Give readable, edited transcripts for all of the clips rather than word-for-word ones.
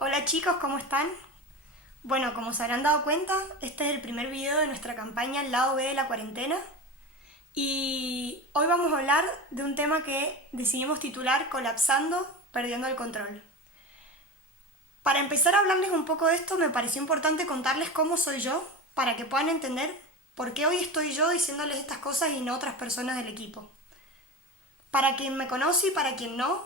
Hola chicos, ¿cómo están? Bueno, como se habrán dado cuenta, este es el primer video de nuestra campaña El lado B de la cuarentena y hoy vamos a hablar de un tema que decidimos titular Colapsando, perdiendo el control. Para empezar a hablarles un poco de esto, me pareció importante contarles cómo soy yo para que puedan entender por qué hoy estoy yo diciéndoles estas cosas y no otras personas del equipo. Para quien me conoce y para quien no,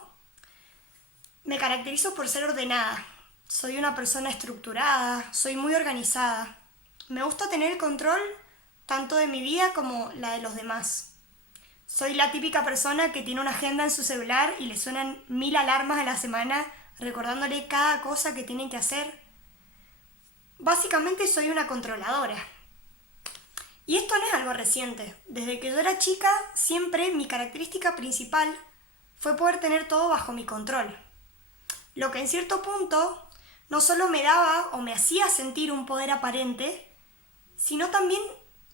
me caracterizo por ser ordenada. Soy una persona estructurada, soy muy organizada. Me gusta tener el control tanto de mi vida como la de los demás. Soy la típica persona que tiene una agenda en su celular y le suenan 1000 alarmas a la semana recordándole cada cosa que tiene que hacer. Básicamente soy una controladora. Y esto no es algo reciente. Desde que yo era chica, siempre mi característica principal fue poder tener todo bajo mi control. Lo que en cierto punto no solo me daba o me hacía sentir un poder aparente, sino también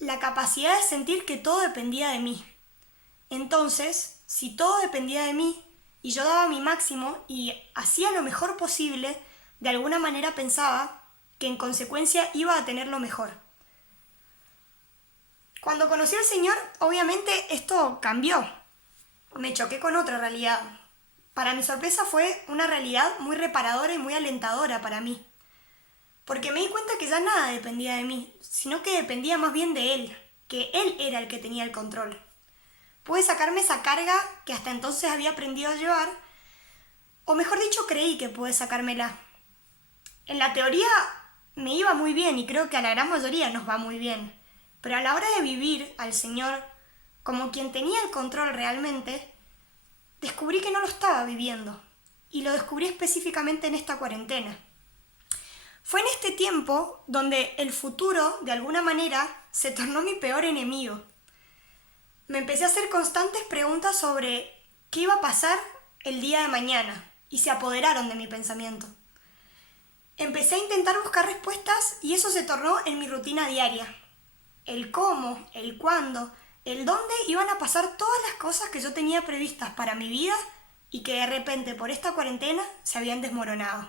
la capacidad de sentir que todo dependía de mí. Entonces, si todo dependía de mí y yo daba mi máximo y hacía lo mejor posible, de alguna manera pensaba que en consecuencia iba a tener lo mejor. Cuando conocí al Señor, obviamente esto cambió. Me choqué con otra realidad. Para mi sorpresa fue una realidad muy reparadora y muy alentadora para mí. Porque me di cuenta que ya nada dependía de mí, sino que dependía más bien de Él, que Él era el que tenía el control. Pude sacarme esa carga que hasta entonces había aprendido a llevar, o mejor dicho, creí que pude sacármela. En la teoría me iba muy bien y creo que a la gran mayoría nos va muy bien, pero a la hora de vivir al Señor como quien tenía el control realmente, descubrí que no lo estaba viviendo, y lo descubrí específicamente en esta cuarentena. Fue en este tiempo donde el futuro, de alguna manera, se tornó mi peor enemigo. Me empecé a hacer constantes preguntas sobre qué iba a pasar el día de mañana, y se apoderaron de mi pensamiento. Empecé a intentar buscar respuestas y eso se tornó en mi rutina diaria. El cómo, el cuándo, el dónde iban a pasar todas las cosas que yo tenía previstas para mi vida y que de repente por esta cuarentena se habían desmoronado.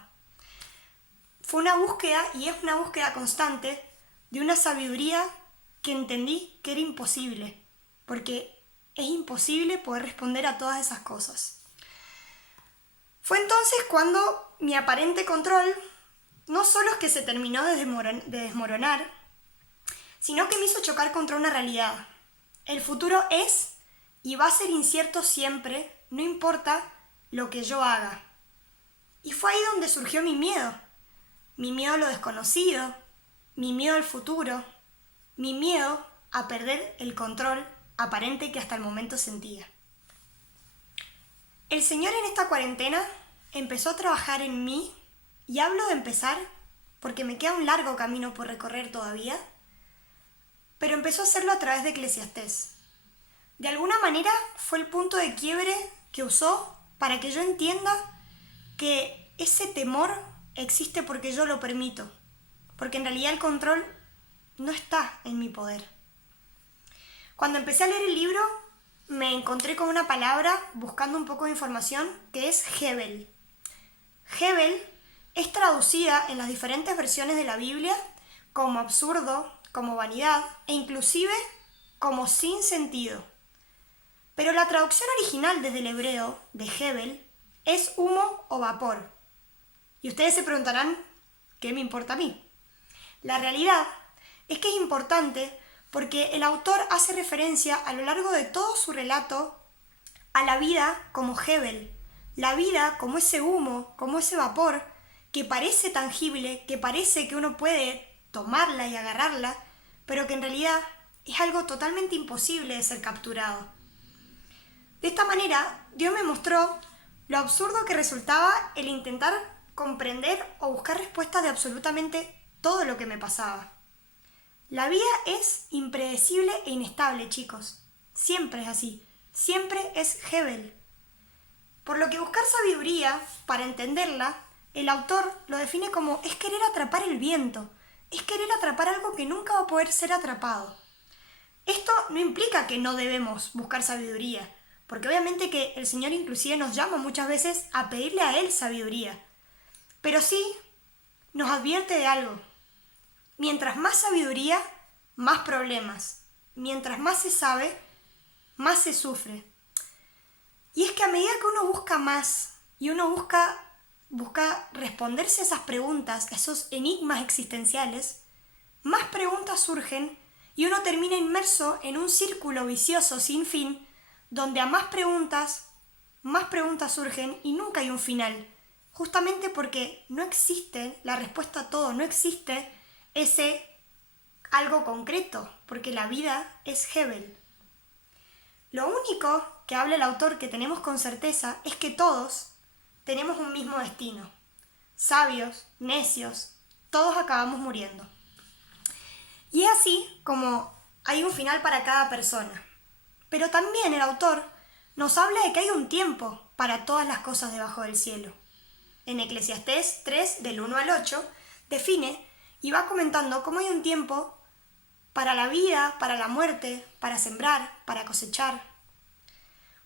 Fue una búsqueda, y es una búsqueda constante, de una sabiduría que entendí que era imposible, porque es imposible poder responder a todas esas cosas. Fue entonces cuando mi aparente control no solo es que se terminó de desmoronar, sino que me hizo chocar contra una realidad. El futuro es y va a ser incierto siempre, no importa lo que yo haga. Y fue ahí donde surgió mi miedo a lo desconocido, mi miedo al futuro, mi miedo a perder el control aparente que hasta el momento sentía. El Señor en esta cuarentena empezó a trabajar en mí, y hablo de empezar porque me queda un largo camino por recorrer todavía, pero empezó a hacerlo a través de Eclesiastés. De alguna manera fue el punto de quiebre que usó para que yo entienda que ese temor existe porque yo lo permito, porque en realidad el control no está en mi poder. Cuando empecé a leer el libro, me encontré con una palabra buscando un poco de información que es Hebel. Hebel es traducida en las diferentes versiones de la Biblia como absurdo, como vanidad e inclusive como sin sentido. Pero la traducción original desde el hebreo de Hebel es humo o vapor. Y ustedes se preguntarán, ¿qué me importa a mí? La realidad es que es importante porque el autor hace referencia a lo largo de todo su relato a la vida como Hebel, la vida como ese humo, como ese vapor que parece tangible, que parece que uno puede tomarla y agarrarla, pero que en realidad es algo totalmente imposible de ser capturado. De esta manera, Dios me mostró lo absurdo que resultaba el intentar comprender o buscar respuestas de absolutamente todo lo que me pasaba. La vida es impredecible e inestable, chicos. Siempre es así. Siempre es Hebel. Por lo que buscar sabiduría, para entenderla, el autor lo define como es querer atrapar el viento, es querer atrapar algo que nunca va a poder ser atrapado. Esto no implica que no debemos buscar sabiduría, porque obviamente que el Señor inclusive nos llama muchas veces a pedirle a Él sabiduría. Pero sí nos advierte de algo. Mientras más sabiduría, más problemas. Mientras más se sabe, más se sufre. Y es que a medida que uno busca más y uno busca responderse a esas preguntas, a esos enigmas existenciales, más preguntas surgen y uno termina inmerso en un círculo vicioso sin fin, donde a más preguntas surgen y nunca hay un final. Justamente porque no existe la respuesta a todo, no existe ese algo concreto, porque la vida es Hebel. Lo único que habla el autor que tenemos con certeza es que todos tenemos un mismo destino. Sabios, necios, todos acabamos muriendo. Y es así como hay un final para cada persona. Pero también el autor nos habla de que hay un tiempo para todas las cosas debajo del cielo. En Eclesiastés 3, del 1 al 8, define y va comentando cómo hay un tiempo para la vida, para la muerte, para sembrar, para cosechar.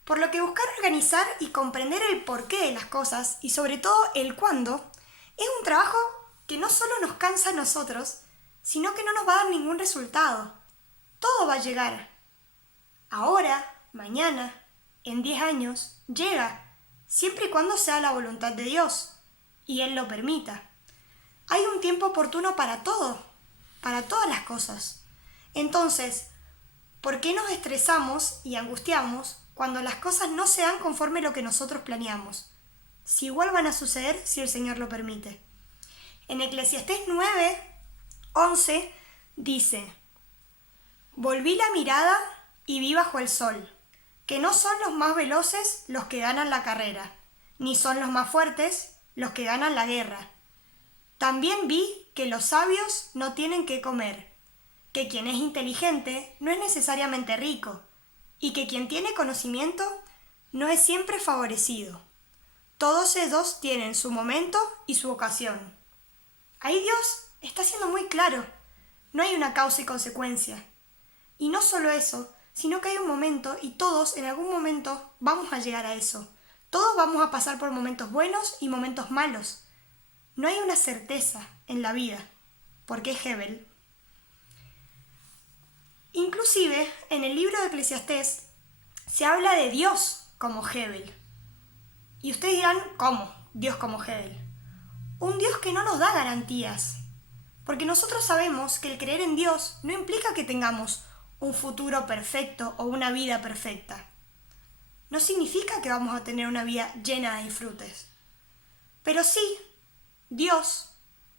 Por lo que buscar organizar y comprender el porqué de las cosas y sobre todo el cuándo es un trabajo que no solo nos cansa a nosotros, sino que no nos va a dar ningún resultado. Todo va a llegar. Ahora, mañana, en 10 años, llega, siempre y cuando sea la voluntad de Dios y Él lo permita. Hay un tiempo oportuno para todo, para todas las cosas. Entonces, ¿por qué nos estresamos y angustiamos cuando las cosas no se dan conforme lo que nosotros planeamos? Si igual van a suceder si el Señor lo permite. En Eclesiastés 9, 11 dice: Volví la mirada y vi bajo el sol, que no son los más veloces los que ganan la carrera, ni son los más fuertes los que ganan la guerra. También vi que los sabios no tienen qué comer, que quien es inteligente no es necesariamente rico, y que quien tiene conocimiento no es siempre favorecido. Todos ellos tienen su momento y su ocasión. Ahí Dios está siendo muy claro. No hay una causa y consecuencia. Y no solo eso, sino que hay un momento y todos en algún momento vamos a llegar a eso. Todos vamos a pasar por momentos buenos y momentos malos. No hay una certeza en la vida, porque es Hebel. Inclusive, en el libro de Eclesiastés se habla de Dios como Hebel. Y ustedes dirán, ¿cómo? Dios como Hebel. Un Dios que no nos da garantías. Porque nosotros sabemos que el creer en Dios no implica que tengamos un futuro perfecto o una vida perfecta. No significa que vamos a tener una vida llena de disfrutes. Pero sí, Dios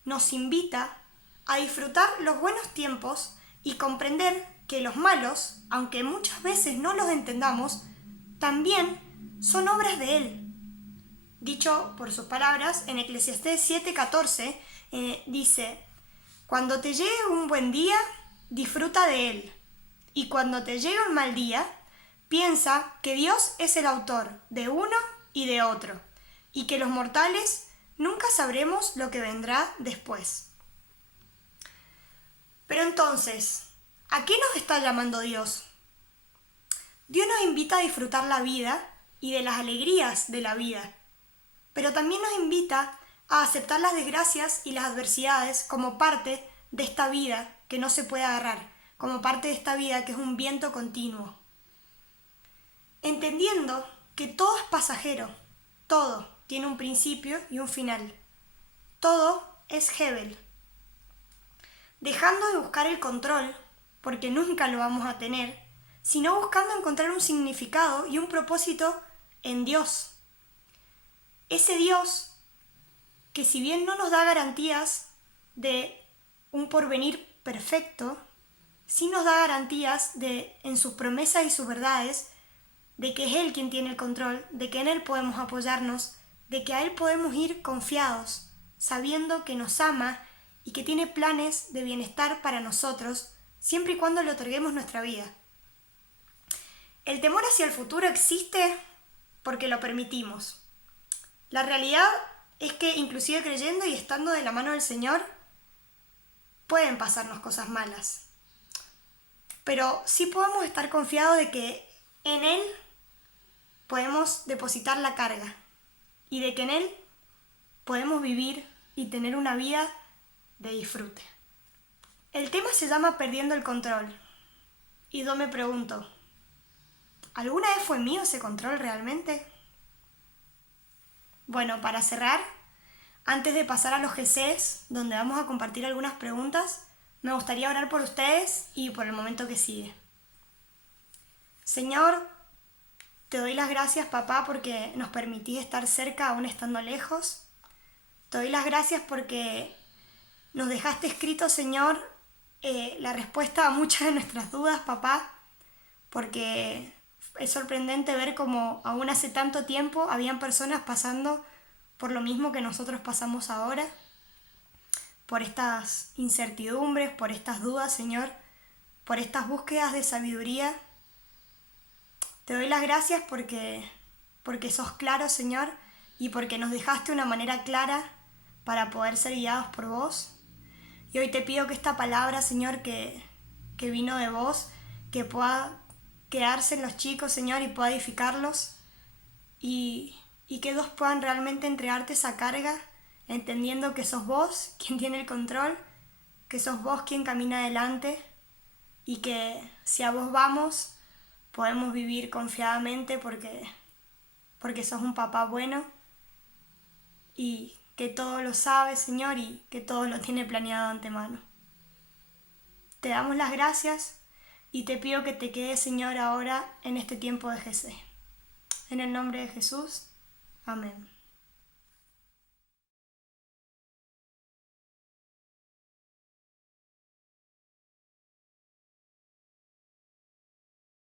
nos invita a disfrutar los buenos tiempos y comprender que los malos, aunque muchas veces no los entendamos, también son obras de Él. Dicho por sus palabras, en Eclesiastés 7:14 dice: Cuando te llegue un buen día, disfruta de él. Y cuando te llegue un mal día, piensa que Dios es el autor de uno y de otro, y que los mortales nunca sabremos lo que vendrá después. Pero entonces, ¿a qué nos está llamando Dios? Dios nos invita a disfrutar la vida y de las alegrías de la vida, pero también nos invita a aceptar las desgracias y las adversidades como parte de esta vida que no se puede agarrar, como parte de esta vida que es un viento continuo. Entendiendo que todo es pasajero, todo tiene un principio y un final. Todo es Hebel. Dejando de buscar el control, porque nunca lo vamos a tener, sino buscando encontrar un significado y un propósito en Dios. Ese Dios que si bien no nos da garantías de un porvenir perfecto, sí nos da garantías de, en sus promesas y sus verdades, de que es Él quien tiene el control, de que en Él podemos apoyarnos, de que a Él podemos ir confiados, sabiendo que nos ama y que tiene planes de bienestar para nosotros, siempre y cuando le otorguemos nuestra vida. El temor hacia el futuro existe porque lo permitimos. La realidad es que inclusive creyendo y estando de la mano del Señor, pueden pasarnos cosas malas. Pero sí podemos estar confiados de que en Él podemos depositar la carga y de que en Él podemos vivir y tener una vida de disfrute. El tema se llama Perdiendo el control. Y yo me pregunto, ¿alguna vez fue mío ese control realmente? Bueno, para cerrar, antes de pasar a los GCs, donde vamos a compartir algunas preguntas, me gustaría orar por ustedes y por el momento que sigue. Señor, te doy las gracias, papá, porque nos permitís estar cerca aún estando lejos. Te doy las gracias porque nos dejaste escrito, Señor, la respuesta a muchas de nuestras dudas, papá, porque es sorprendente ver cómo aún hace tanto tiempo habían personas pasando por lo mismo que nosotros pasamos ahora, por estas incertidumbres, por estas dudas, Señor, por estas búsquedas de sabiduría. Te doy las gracias porque sos claro, Señor, y porque nos dejaste una manera clara para poder ser guiados por vos. Y hoy te pido que esta palabra, Señor, que vino de vos, que pueda quedarse en los chicos, Señor, y pueda edificarlos, y que ellos puedan realmente entregarte esa carga, entendiendo que sos vos quien tiene el control, que sos vos quien camina adelante, y que si a vos vamos, podemos vivir confiadamente porque sos un papá bueno y que todo lo sabe, Señor, y que todo lo tiene planeado de antemano. Te damos las gracias y te pido que te quedes, Señor, ahora en este tiempo de GC. En el nombre de Jesús. Amén.